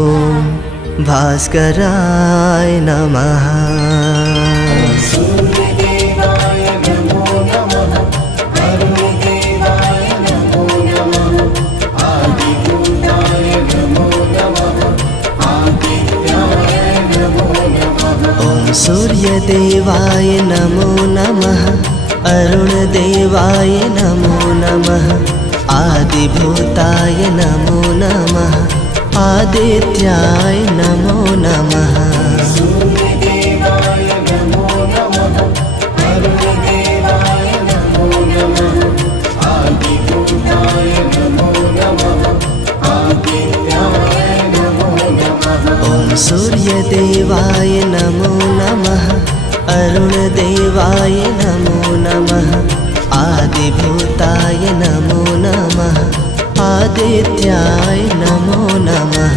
ॐ भास्कराय नमः। सूर्यदेवाय नमो नमः। अरुणदेवाय नमो नमः। आदिभूताय नमो नमः। आदित्याय नमो नमः। ॐ सूर्यदेवाय नमो नमः। अरुणदेवाय नमो नमः। आदिभूताय नमो नमः। आदित्याय नमो नमः। सूर्यदेवाय नमो नमः। अरुणदेवाय नमो नमः। आदिभूताय नमो नमः। आदित्याय नमो नमः। ॐ सूर्यदेवाय नमो नमः। अरुणदेवाय नमो नमः। आदिभूताय नमो नमः। आदित्याय नमो नमः।